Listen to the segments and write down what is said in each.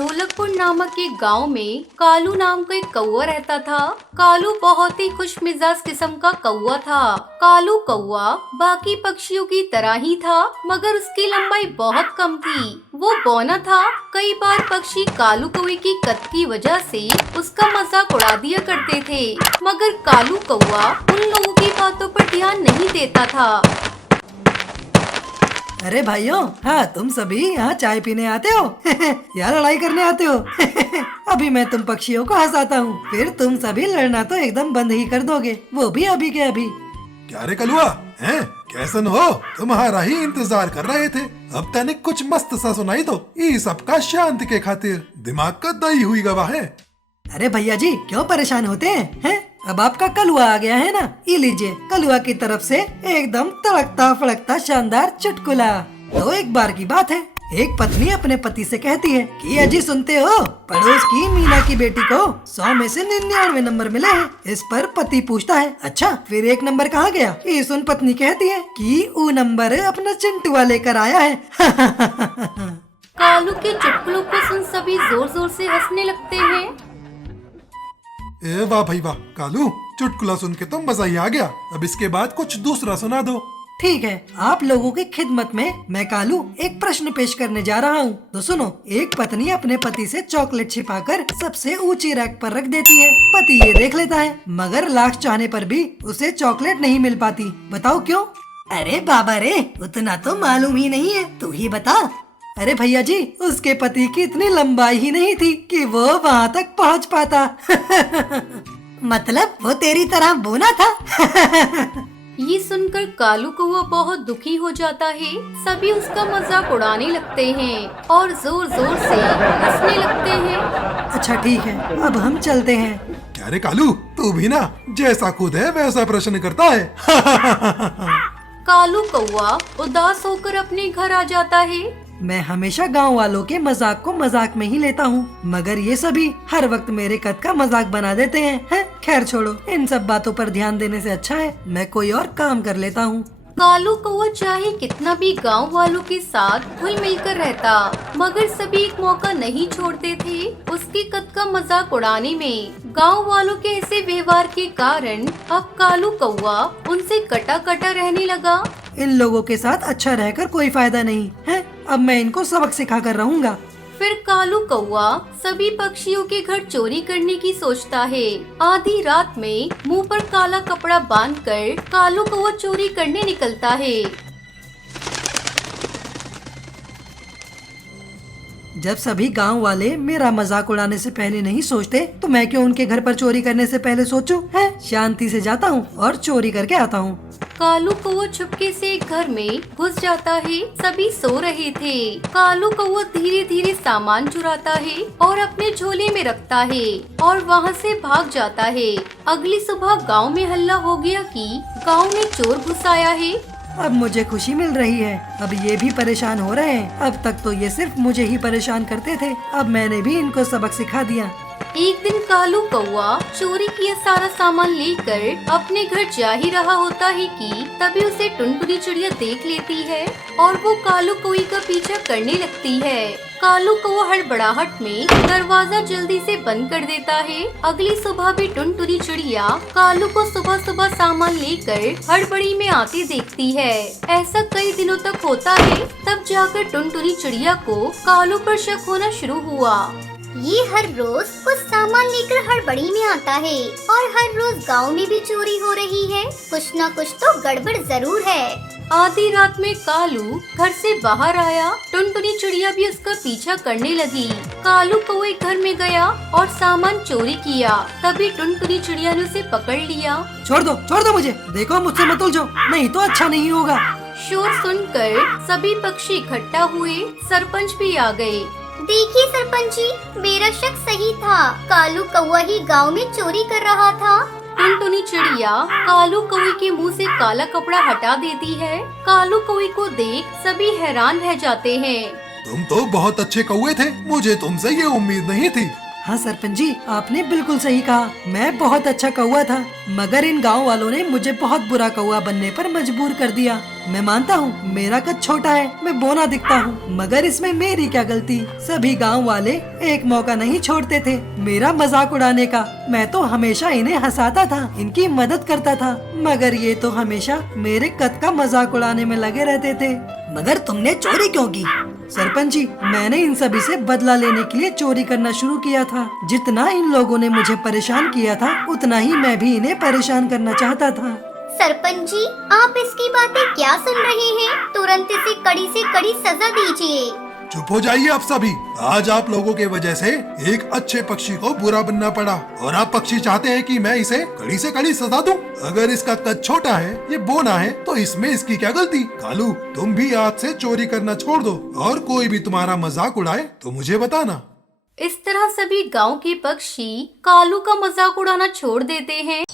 ढोलकपुर नामक एक गांव में कालू नाम का एक कौवा रहता था। कालू बहुत ही खुश मिजाज किस्म का कौवा था। कालू कौवा बाकी पक्षियों की तरह ही था, मगर उसकी लंबाई बहुत कम थी। वो बौना था। कई बार पक्षी कालू कौवे की कद की वजह से उसका मजाक उड़ा दिया करते थे, मगर कालू कौवा उन लोगों की बातों पर ध्यान नहीं देता था। अरे भाइयों, हाँ तुम सभी यहाँ चाय पीने आते हो या लड़ाई करने आते हो अभी मैं तुम पक्षियों को हंसाता हूँ, फिर तुम सभी लड़ना तो एकदम बंद ही कर दोगे, वो भी अभी के अभी। क्या रे कलुआ, हैं? कैसन हो? तुम्हारा ही इंतजार कर रहे थे। अब तनिक कुछ मस्त सा सुनाई दो, ये सबका शांति के खातिर दिमाग का दही हुई गवाह है। अरे भैया जी क्यों परेशान होते हैं? अब आपका कलुआ आ गया है ना, ये लीजिए कलुआ की तरफ से एकदम तड़कता फड़कता शानदार चुटकुला। तो एक बार की बात है, एक पत्नी अपने पति से कहती है कि अजी सुनते हो, पड़ोस की मीना की बेटी को 100 में से 99 नंबर मिले हैं। इस पर पति पूछता है, अच्छा फिर एक नंबर कहाँ गया? ये सुन पत्नी कहती है कि वो नंबर अपना चिंटुआ लेकर आया है कालू के चुटकुलों को सुन सभी जोर जोर से हंसने लगते हैं। ए वाह भाई वाह, कालू चुटकुला सुन के तो मजा ही आ गया। अब इसके बाद कुछ दूसरा सुना दो। ठीक है, आप लोगों की खिदमत में मैं कालू एक प्रश्न पेश करने जा रहा हूँ। तो सुनो, एक पत्नी अपने पति से चॉकलेट छिपाकर सबसे ऊंची रैक पर रख देती है। पति ये देख लेता है, मगर लाख चाहने पर भी उसे चॉकलेट नहीं मिल पाती। बताओ क्यों? अरे बाबा रे, उतना तो मालूम ही नहीं है, तू ही बता। अरे भैया जी, उसके पति की इतनी लंबाई ही नहीं थी कि वो वहाँ तक पहुँच पाता मतलब वो तेरी तरह बोना था ये सुनकर कालू कौवा बहुत दुखी हो जाता है। सभी उसका मजाक उड़ाने लगते हैं और जोर जोर से हंसने लगते हैं। अच्छा ठीक है, अब हम चलते हैं। क्या रे कालू, तू भी ना जैसा खुद है वैसा प्रश्न करता है कालू कौवा उदास होकर अपने घर आ जाता है। मैं हमेशा गांव वालों के मजाक को मजाक में ही लेता हूँ, मगर ये सभी हर वक्त मेरे कद का मजाक बना देते हैं। खैर छोड़ो, इन सब बातों पर ध्यान देने से अच्छा है मैं कोई और काम कर लेता हूँ। कालू कौवा चाहे कितना भी गांव वालों के साथ घुल मिलकर रहता, मगर सभी एक मौका नहीं छोड़ते थे उसके कद का मजाक उड़ाने में। गांव वालों के ऐसे व्यवहार के कारण अब कालू कौवा उनसे कटा कटा रहने लगा। इन लोगों के साथ अच्छा रहकर कोई फायदा नहीं है, अब मैं इनको सबक सिखा कर रहूँगा। फिर कालू कौवा सभी पक्षियों के घर चोरी करने की सोचता है। आधी रात में मुंह पर काला कपड़ा बांधकर कालू कौवा चोरी करने निकलता है। जब सभी गांव वाले मेरा मजाक उड़ाने से पहले नहीं सोचते, तो मैं क्यों उनके घर पर चोरी करने से पहले सोचूं? है शांति से जाता हूँ और चोरी करके आता हूँ। कालू कौवा चुपके से एक घर में घुस जाता है। सभी सो रहे थे। कालू कौवा धीरे धीरे सामान चुराता है और अपने झोले में रखता है और वहाँ से भाग जाता है। अगली सुबह गांव में हल्ला हो गया कि गांव में चोर घुस आया है। अब मुझे खुशी मिल रही है, अब ये भी परेशान हो रहे हैं। अब तक तो ये सिर्फ मुझे ही परेशान करते थे, अब मैंने भी इनको सबक सिखा दिया। एक दिन कालू कौवा चोरी किया सारा सामान लेकर अपने घर जा ही रहा होता है कि तभी उसे टुनटुनी चिड़िया देख लेती है और वो कालू कौवे का पीछा करने लगती है। कालू कौवा हड़बड़ाहट में दरवाजा जल्दी से बंद कर देता है। अगली सुबह भी टुनटुनी चिड़िया कालू को सुबह सुबह सामान लेकर हड़बड़ी में आती देखती है। ऐसा कई दिनों तक होता है, तब जाकर टुनटुनी चिड़िया को कालू पर शक होना शुरू हुआ। ये हर रोज कुछ सामान लेकर हड़बड़ी में आता है और हर रोज गांव में भी चोरी हो रही है। कुछ न कुछ तो गड़बड़ जरूर है। आधी रात में कालू घर से बाहर आया। टुनटुनी चिड़िया भी उसका पीछा करने लगी। कालू कौवे घर में गया और सामान चोरी किया। तभी टुनटुनी चिड़िया ने उसे पकड़ लिया। छोड़ दो मुझे, देखो मुझसे मत उलझो, नहीं तो अच्छा नहीं होगा। शोर सुनकर सभी पक्षी इकट्ठा हुए। सरपंच भी आ गए। देखिए सरपंच जी, मेरा शक सही था, कालू कौवा ही गांव में चोरी कर रहा था। टुनटुनी चिड़िया कालू कौवे के मुंह से काला कपड़ा हटा देती है। कालू कौवे को देख सभी हैरान रह जाते हैं। तुम तो बहुत अच्छे कौवे थे, मुझे तुमसे ये उम्मीद नहीं थी। हाँ सरपंच जी, आपने बिल्कुल सही कहा, मैं बहुत अच्छा कौवा था, मगर इन गांव वालों ने मुझे बहुत बुरा कौवा बनने पर मजबूर कर दिया। मैं मानता हूँ मेरा कद छोटा है, मैं बौना दिखता हूँ, मगर इसमें मेरी क्या गलती। सभी गांव वाले एक मौका नहीं छोड़ते थे मेरा मजाक उड़ाने का। मैं तो हमेशा इन्हें हंसाता था, इनकी मदद करता था, मगर ये तो हमेशा मेरे कद का मजाक उड़ाने में लगे रहते थे। मगर तुमने चोरी क्यों की? सरपंच जी, मैंने इन सभी से बदला लेने के लिए चोरी करना शुरू किया था। जितना इन लोगों ने मुझे परेशान किया था, उतना ही मैं भी इन्हें परेशान करना चाहता था। सरपंच जी, आप इसकी बातें क्या सुन रहे हैं? तुरंत इसे कड़ी से कड़ी सजा दीजिए। चुप हो जाइए आप सभी। आज आप लोगों के वजह से एक अच्छे पक्षी को बुरा बनना पड़ा, और आप पक्षी चाहते हैं कि मैं इसे कड़ी से कड़ी सजा दूं। अगर इसका कद छोटा है, ये बौना है, तो इसमें इसकी क्या गलती? कालू, तुम भी आज से चोरी करना छोड़ दो, और कोई भी तुम्हारा मजाक उड़ाए तो मुझे बताना। इस तरह सभी गांव के पक्षी कालू का मजाक उड़ाना छोड़ देते हैं।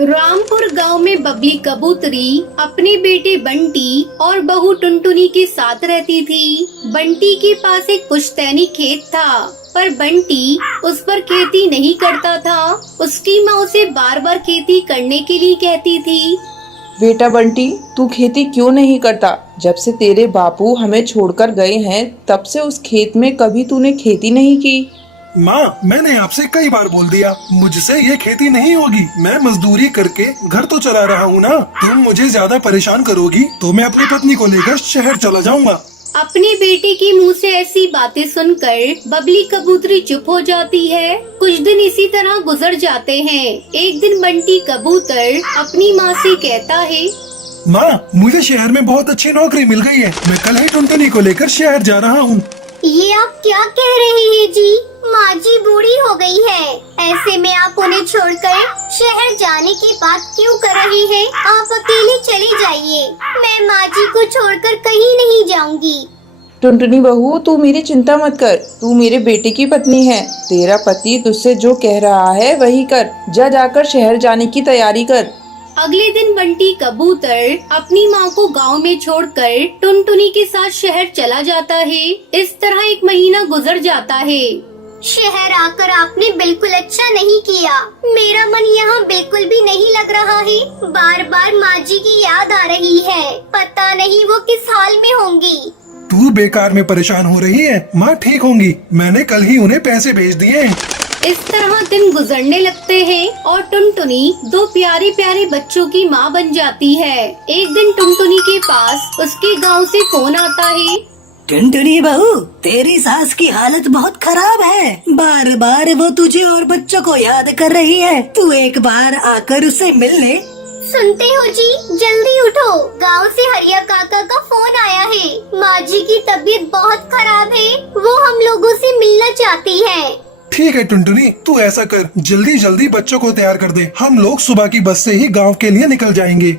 रामपुर गांव में बबली कबूतरी अपने बेटे बंटी और बहू टुनटुनी के साथ रहती थी। बंटी के पास एक पुश्तैनी खेत था, पर बंटी उस पर खेती नहीं करता था। उसकी माँ उसे बार बार खेती करने के लिए कहती थी। बेटा बंटी, तू खेती क्यों नहीं करता? जब से तेरे बापू हमें छोड़कर गए हैं, तब से उस खेत में कभी तूने खेती नहीं की। माँ, मैंने आपसे कई बार बोल दिया, मुझसे ये खेती नहीं होगी। मैं मजदूरी करके घर तो चला रहा हूँ ना। तुम मुझे ज्यादा परेशान करोगी तो मैं अपनी पत्नी को लेकर शहर चला जाऊँगा। अपने बेटे के मुंह से ऐसी बातें सुनकर बबली कबूतरी चुप हो जाती है। कुछ दिन इसी तरह गुजर जाते हैं। एक दिन बंटी कबूतर अपनी माँ से कहता है, माँ, मुझे शहर में बहुत अच्छी नौकरी मिल गई है। मैं कल ही टुनटुनी को लेकर शहर जा रहा हूँ। ये आप क्या कह रहे हैं जी? माँ जी बूढ़ी हो गई है, ऐसे में आप उन्हें छोड़कर शहर जाने की बात क्यों कर रहे हैं? आप अकेले चले जाइए, मैं माँ जी को छोड़कर कहीं नहीं जाऊंगी। टुनटुनी बहू, तू मेरी चिंता मत कर। तू मेरे बेटे की पत्नी है। तेरा पति तुझसे जो कह रहा है वही कर। जाकर शहर जाने की तैयारी कर। अगले दिन बंटी कबूतर अपनी माँ को गांव में छोड़कर टुनटुनी के साथ शहर चला जाता है। इस तरह एक महीना गुजर जाता है। शहर आकर आपने बिल्कुल अच्छा नहीं किया। मेरा मन यहाँ बिल्कुल भी नहीं लग रहा है। बार बार माँ जी की याद आ रही है। पता नहीं वो किस हाल में होंगी। तू बेकार में परेशान हो रही है। माँ ठीक होंगी, मैंने कल ही उन्हें पैसे भेज दिए। इस तरह दिन गुजरने लगते हैं और टुनटुनी दो प्यारे प्यारे बच्चों की माँ बन जाती है। एक दिन टुनटुनी के पास उसके गांव से फोन आता है। टुनटुनी बहू, तेरी सास की हालत बहुत खराब है। बार बार वो तुझे और बच्चों को याद कर रही है। तू एक बार आकर उससे मिल ले। सुनते हो जी, जल्दी उठो। गांव से हरिया काका का फोन आया है। माँ जी की तबीयत बहुत खराब है। वो हम लोगों से मिलना चाहती है। ठीक है टुनटुनी, तू ऐसा कर, जल्दी जल्दी बच्चों को तैयार कर दे। हम लोग सुबह की बस से ही गांव के लिए निकल जाएंगे।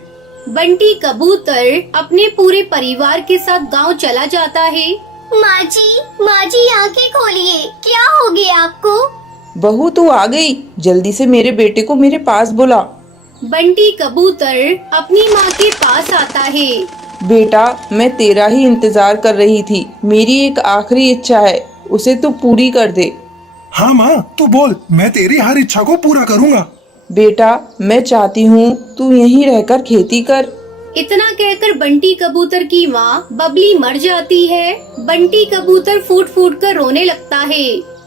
बंटी कबूतर अपने पूरे परिवार के साथ गांव चला जाता है। माँ जी आंखें खोलिए, क्या हो गया आपको? बहू, तू आ गई। जल्दी से मेरे बेटे को मेरे पास बुला। बंटी कबूतर अपनी माँ के पास आता है। बेटा, मैं तेरा ही इंतजार कर रही थी। मेरी एक आखिरी इच्छा है, उसे तू पूरी कर दे। हाँ माँ, तू बोल, मैं तेरी हर इच्छा को पूरा करूँगा। बेटा, मैं चाहती हूँ तू यहीं रहकर खेती कर। इतना कहकर बंटी कबूतर की माँ बबली मर जाती है। बंटी कबूतर फूट फूट कर रोने लगता है।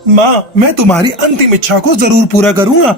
माँ, मैं तुम्हारी अंतिम इच्छा को जरूर पूरा करूँगा।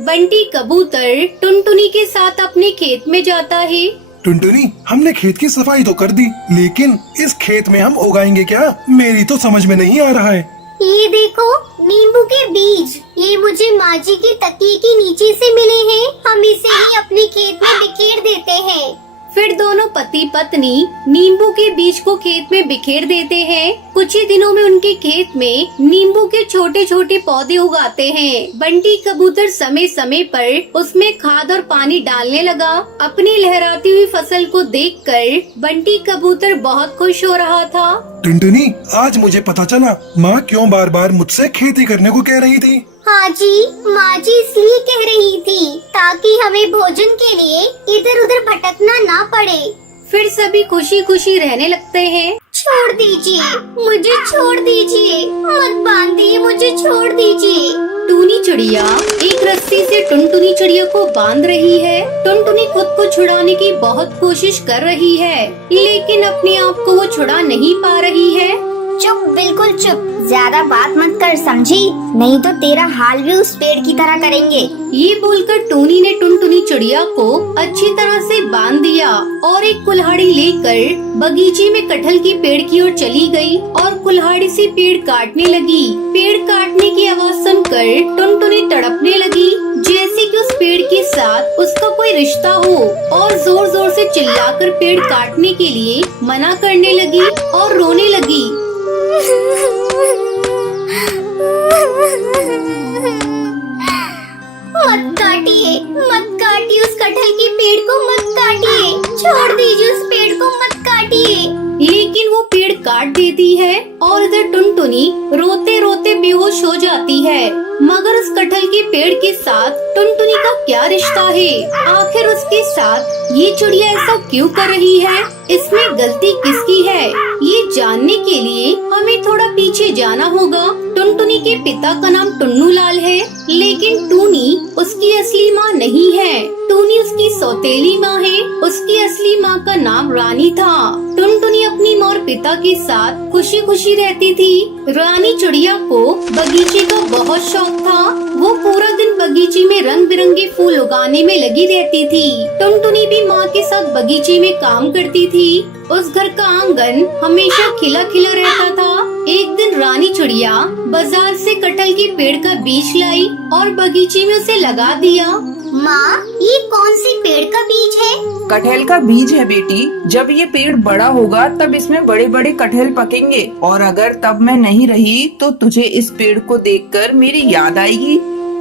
बंटी कबूतर टुनटुनी के साथ अपने खेत में जाता है। टुनटुनी, हमने खेत की सफाई तो कर दी, लेकिन इस खेत में हम उगाएंगे क्या? मेरी तो समझ में नहीं आ रहा है। ये देखो, नींबू के बीज। ये मुझे माँ जी की तकिए के नीचे से मिले हैं। हम इसे ही अपने खेत में बिखेर देते हैं। फिर दोनों पति पत्नी नींबू के बीज को खेत में बिखेर देते हैं। कुछ ही दिनों में उनके खेत में नींबू के छोटे छोटे पौधे उगाते हैं। बंटी कबूतर समय समय पर उसमें खाद और पानी डालने लगा। अपनी लहराती हुई फसल को देखकर बंटी कबूतर बहुत खुश हो रहा था। टुनटुनी, आज मुझे पता चला माँ क्यों बार बार मुझसे खेती करने को कह रही थी। हाँ जी, माँ जी इसलिए कह रही थी ताकि हमें भोजन के लिए इधर उधर भटकना ना पड़े। फिर सभी खुशी खुशी रहने लगते हैं। छोड़ दीजिए, मुझे छोड़ दीजिए, मत बांधिए, मुझे छोड़ दीजिए। टूनी चिड़िया एक रस्सी से टुनटुनी चिड़िया को बांध रही है। टुनटुनी खुद को छुड़ाने की बहुत कोशिश कर रही है, लेकिन अपने आप को वो छुड़ा नहीं पा रही है। चुप, बिल्कुल चुप, ज्यादा बात मत कर, समझी? नहीं तो तेरा हाल भी उस पेड़ की तरह करेंगे। ये बोलकर टूनी ने टुनटुनी चिड़िया को अच्छी तरह से बांध दिया और एक कुल्हाड़ी लेकर बगीचे में कटहल की पेड़ की ओर चली गई और कुल्हाड़ी से पेड़ काटने लगी। पेड़ काटने की आवाज सुनकर टुनटुनी तड़पने लगी, जैसे कि उस पेड़ के साथ उसका कोई रिश्ता हो, और जोर जोर से चिल्लाकर पेड़ काटने के लिए मना करने लगी और रोने लगी। मत काटिए, मत काटिए उस कटहल के पेड़ को, मत काटिए, छोड़ दीजिए उस पेड़ को, मत काटिए। लेकिन वो पेड़ काट देती है और इधर टुनटुनी रोते रोते बेहोश हो जाती है। मगर उस कटहल के पेड़ के साथ टुनटुनी का क्या रिश्ता है? आखिर उसके साथ ये चिड़िया ऐसा क्यों कर रही है? इसमें गलती किसकी है? ये जानने के लिए हमें थोड़ा पीछे जाना होगा। टुनटुनी के पिता का नाम टुन्नू लाल है, लेकिन टूनी उसकी असली माँ नहीं है। टूनी उसकी सौतेली माँ है। उसकी असली माँ का नाम रानी था। टुनटुनी अपनी माँ और पिता के साथ खुशी खुशी रहती थी। रानी चिड़िया को बगीचे का बहुत शौक था। वो पूरा दिन बगीचे में रंग बिरंगे फूल उगाने में लगी रहती थी। टुनटुनी भी माँ के साथ बगीचे में काम करती थी। उस घर का आंगन हमेशा खिला खिला रहता था। एक दिन रानी चिड़िया बाजार से कटहल के पेड़ का बीज लाई और बगीचे में उसे लगा दिया। माँ, ये कौन सी पेड़ का बीज है? कटहल का बीज है बेटी। जब ये पेड़ बड़ा होगा तब इसमें बड़े बड़े कटहल पकेंगे, और अगर तब मैं नहीं रही तो तुझे इस पेड़ को देखकर मेरी याद आएगी।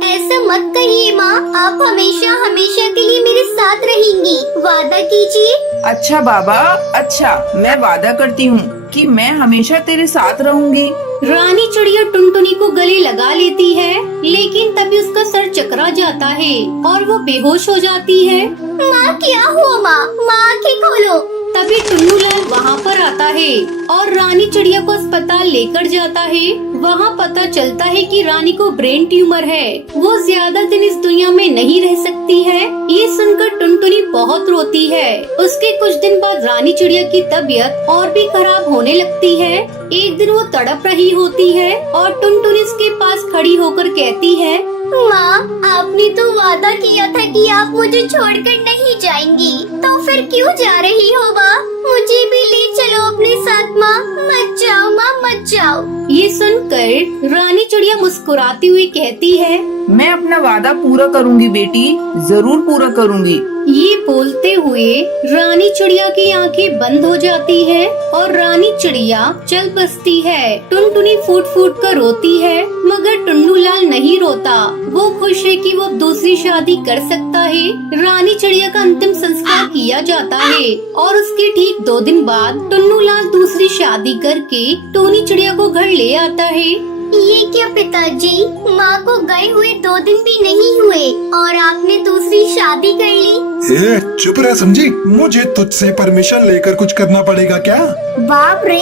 ऐसा मत कहिए माँ, आप हमेशा हमेशा के लिए मेरे साथ रहेंगी, वादा कीजिए। अच्छा बाबा, अच्छा, मैं वादा करती हूँ कि मैं हमेशा तेरे साथ रहूंगी। रानी चिड़िया टुनटुनी को गले लगा लेती है, लेकिन तभी उसका सर चकरा जाता है और वो बेहोश हो जाती है। माँ, क्या हुआ माँ? माँ, आँखें खोलो। तभी टुन्नू लाल वहाँ पर आता है और रानी चिड़िया को अस्पताल लेकर जाता है। वहाँ पता चलता है कि रानी को ब्रेन ट्यूमर है। वो ज्यादा दिन इस दुनिया में नहीं रह सकती है। ये सुनकर टुनटुनी बहुत रोती है। उसके कुछ दिन बाद रानी चिड़िया की तबीयत और भी खराब होने लगती है। एक दिन वो तड़प रही होती है और टुनटुनी उसके पास खड़ी होकर कहती है, माँ, आपने तो वादा किया था कि आप मुझे छोड़कर नहीं जाएंगी, तो फिर क्यों जा रही हो माँ? मुझे भी ले चलो अपने साथ माँ, मत जाओ माँ, मत जाओ। ये सुनकर रानी चिड़िया मुस्कुराती हुई कहती है, मैं अपना वादा पूरा करूंगी बेटी, जरूर पूरा करूंगी। ये बोलते हुए रानी चिड़िया की आंखें बंद हो जाती है और रानी चिड़िया चल बसती है। टुनटुनी फूट फूट कर रोती है, मगर टुन्नू लाल नहीं रोता। वो खुश है कि वो दूसरी शादी कर सकता है। रानी चिड़िया का अंतिम संस्कार किया जाता है और उसके ठीक 2 दिन बाद टुन्नू लाल दूसरी शादी करके टूनी चिड़िया को घर ले आता है। ये क्या पिताजी, माँ को गए हुए 2 दिन भी नहीं हुए और आपने दूसरी शादी कर ली? ए, चुप रह समझी। मुझे तुझसे परमिशन लेकर कुछ करना पड़ेगा क्या? बाप रे,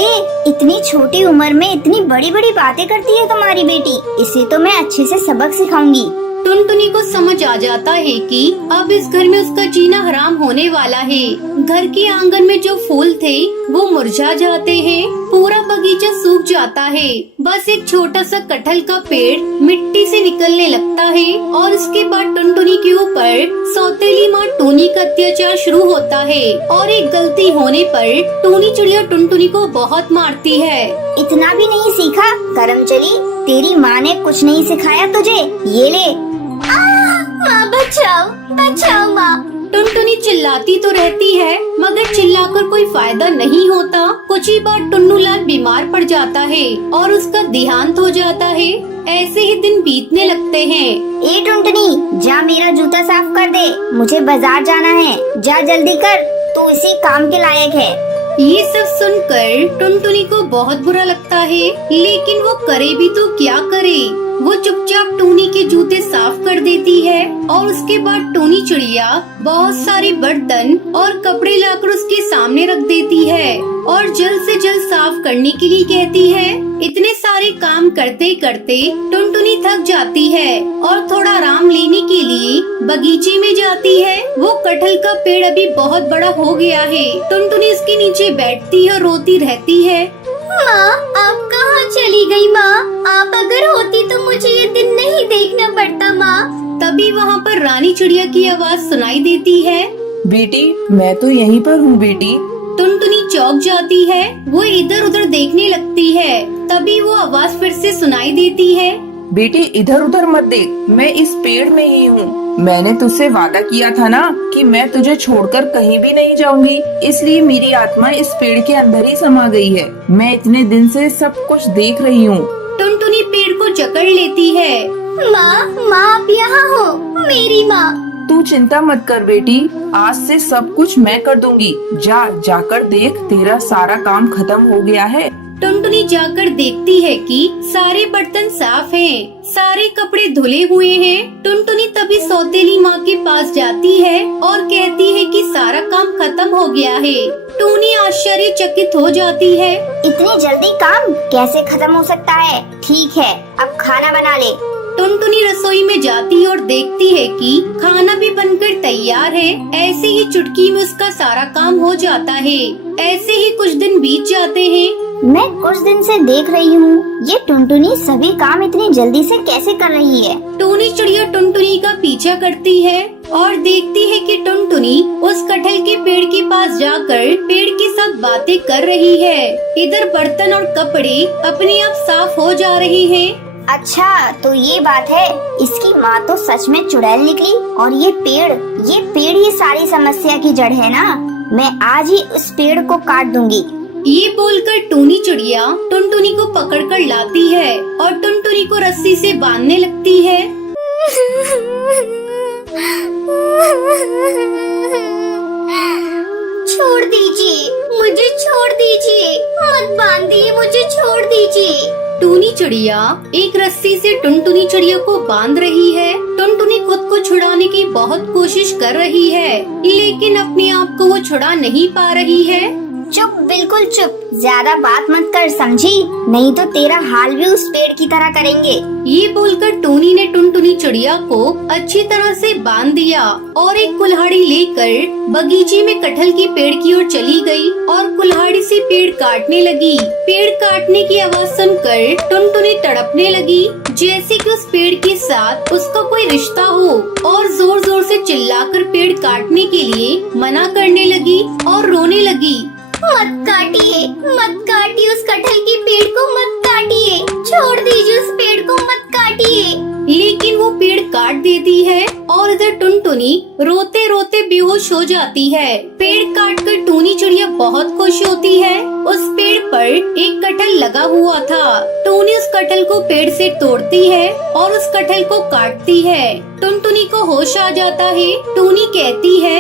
इतनी छोटी उम्र में इतनी बड़ी बड़ी बातें करती है तुम्हारी बेटी। इसे तो मैं अच्छे से सबक सिखाऊंगी। टुनटुनी को समझ आ जाता है कि अब इस घर में उसका जीना हराम होने वाला है। घर के आंगन में जो फूल थे वो मुरझा जाते हैं, पूरा बगीचा सूख जाता है। बस एक छोटा सा कटहल का पेड़ मिट्टी से निकलने लगता है और इसके बाद टुनटुनी के ऊपर सौतेली माँ टूनी का अत्याचार शुरू होता है और एक गलती होने पर टूनी चिड़िया टुनटुनी को बहुत मारती है। इतना भी नहीं सीखा करमचली, तेरी माँ ने कुछ नहीं सिखाया तुझे, ये ले। माँ बचाओ, बचाओ माँ। टुनटुनी चिल्लाती तो रहती है, मगर चिल्लाकर कोई फायदा नहीं होता। कुछ ही बार टुन्नू लाल बीमार पड़ जाता है और उसका देहांत हो जाता है। ऐसे ही दिन बीतने लगते हैं। ए टुनटुनी, जा मेरा जूता साफ कर दे, मुझे बाजार जाना है, जा जल्दी कर, तू इसी काम के लायक है। ये सब सुनकर टुनटुनी को बहुत बुरा लगता है, लेकिन वो करे भी तो क्या करे। वो चुपचाप टूनी के जूते साफ कर देती है और उसके बाद टूनी चिड़िया बहुत सारे बर्तन और कपड़े लाकर उसके सामने रख देती है और जल्द से जल्द साफ करने के लिए कहती है। इतने सारे काम करते करते टुनटुनी थक जाती है और थोड़ा आराम लेने के लिए बगीचे में जाती है। वो कटहल का पेड़ अभी बहुत बड़ा हो गया है। टुनटुनी इसके नीचे बैठती है और रोती रहती है। माँ, आप कहाँ चली गई माँ? आप अगर होती तो मुझे ये दिन नहीं देखना पड़ता माँ। तभी वहाँ पर रानी चिड़िया की आवाज सुनाई देती है। बेटी, मैं तो यहीं पर हूँ बेटी। टुनटुनी चौंक जाती है। वो इधर उधर देखने लगती है। तभी वो आवाज फिर से सुनाई देती है। बेटी, इधर उधर मत देख, मैं इस पेड़ में ही हूँ। मैंने तुझसे वादा किया था ना कि मैं तुझे छोड़कर कहीं भी नहीं जाऊंगी, इसलिए मेरी आत्मा इस पेड़ के अंदर ही समा गई है। मैं इतने दिन से सब कुछ देख रही हूँ। टुनटुनी पेड़ को जकड़ लेती है। माँ, माँ आप यहाँ हो, मेरी माँ। तू चिंता मत कर बेटी, आज से सब कुछ मैं कर दूंगी। जाकर देख, तेरा सारा काम खत्म हो गया है। टुनटुनी जाकर देखती है कि सारे बर्तन साफ हैं, सारे कपड़े धुले हुए हैं। टुनटुनी तभी सौतेली माँ के पास जाती है और कहती है कि सारा काम खत्म हो गया है। टूनी आश्चर्यचकित हो जाती है। इतनी जल्दी काम कैसे खत्म हो सकता है? ठीक है, अब खाना बना ले। टुनटुनी रसोई में जाती है और देखती है कि खाना भी बनकर तैयार है। ऐसे ही चुटकी में उसका सारा काम हो जाता है। ऐसे ही कुछ दिन बीत जाते हैं। मैं कुछ दिन से देख रही हूँ, ये टुनटुनी सभी काम इतनी जल्दी से कैसे कर रही है? टूनी चिड़िया टुनटुनी का पीछा करती है और देखती है कि टुनटुनी उस कटहल के पेड़ के पास जाकर पेड़ के साथ बातें कर रही है। इधर बर्तन और कपड़े अपने आप साफ हो जा रहे हैं। अच्छा, तो ये बात है। इसकी माँ तो सच में चुड़ैल निकली। और ये पेड़ ही सारी समस्या की जड़ है ना। मैं आज ही उस पेड़ को काट दूंगी। ये बोलकर टूनी चिड़िया टुनटुनी को पकड़कर लाती है और टुनटुनी को रस्सी से बांधने लगती है। छोड़ दीजिए, मुझे छोड़ दीजिए, मत बांधिए, मुझे छोड़ दीजिए। टूनी चिड़िया एक रस्सी से टुनटुनी चिड़िया को बांध रही है। टुनटुनी खुद को छुड़ाने की बहुत कोशिश कर रही है, लेकिन अपने आप को वो छुड़ा नहीं पा रही है। चुप, बिल्कुल चुप, ज्यादा बात मत कर, समझी? नहीं तो तेरा हाल भी उस पेड़ की तरह करेंगे। ये बोलकर टूनी ने टुनटुनी चिड़िया को अच्छी तरह से बांध दिया और एक कुल्हाड़ी लेकर बगीचे में कटहल के पेड़ की ओर चली गई और कुल्हाड़ी से पेड़ काटने लगी। पेड़ काटने की आवाज सुनकर टुनटुनी तड़पने लगी, जैसे कि उस पेड़ के साथ उसका कोई रिश्ता हो, और जोर जोर से चिल्लाकर पेड़ काटने के लिए मना करने लगी और रोने लगी। मत काटिए उस कटहल के पेड़ को, मत काटिए, छोड़ दीजिए उस पेड़ को, मत काटिए। लेकिन वो पेड़ काट देती है और इधर टुनटुनी रोते रोते बेहोश हो जाती है। पेड़ काटकर टूनी चिड़िया बहुत खुश होती है। उस पेड़ पर एक कटहल लगा हुआ था। टूनी उस कटहल को पेड़ से तोड़ती है और उस कटहल को काटती है। टुनटुनी को होश आ जाता है। टूनी कहती है,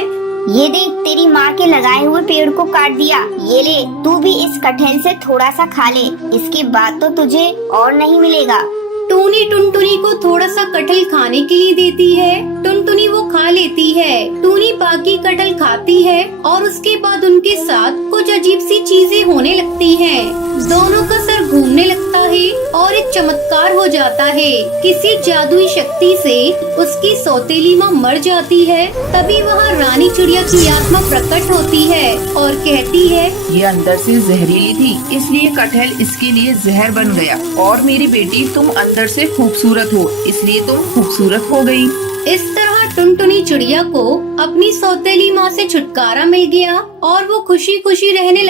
ये देख, तेरी माँ के लगाए हुए पेड़ को काट दिया। ये ले, तू भी इस कटहल से थोड़ा सा खा ले, इसके बाद तो तुझे और नहीं मिलेगा। टूनी टुनटुनी को थोड़ा सा कटहल खाने के लिए देती है। टुनटुनी वो खा लेती है। टूनी बाकी कटहल खाती है और उसके बाद उनके साथ कुछ अजीब सी चीजें होने लगती हैं। दोनों का सर घूमने लगता है और एक चमत्कार हो जाता है। किसी जादुई शक्ति से उसकी सौतेली माँ मर जाती है। तभी वहाँ रानी चिड़िया की आत्मा प्रकट होती है और कहती है, ये अंदर से जहरीली थी, इसलिए कटहल इसके लिए जहर बन गया। और मेरी बेटी, तुम अंदर से खूबसूरत हो, इसलिए तुम खूबसूरत हो गई। इस तरह टुनटुनी चिड़िया को अपनी सौतेली माँ से छुटकारा मिल गया और वो खुशी खुशी रहने लगी।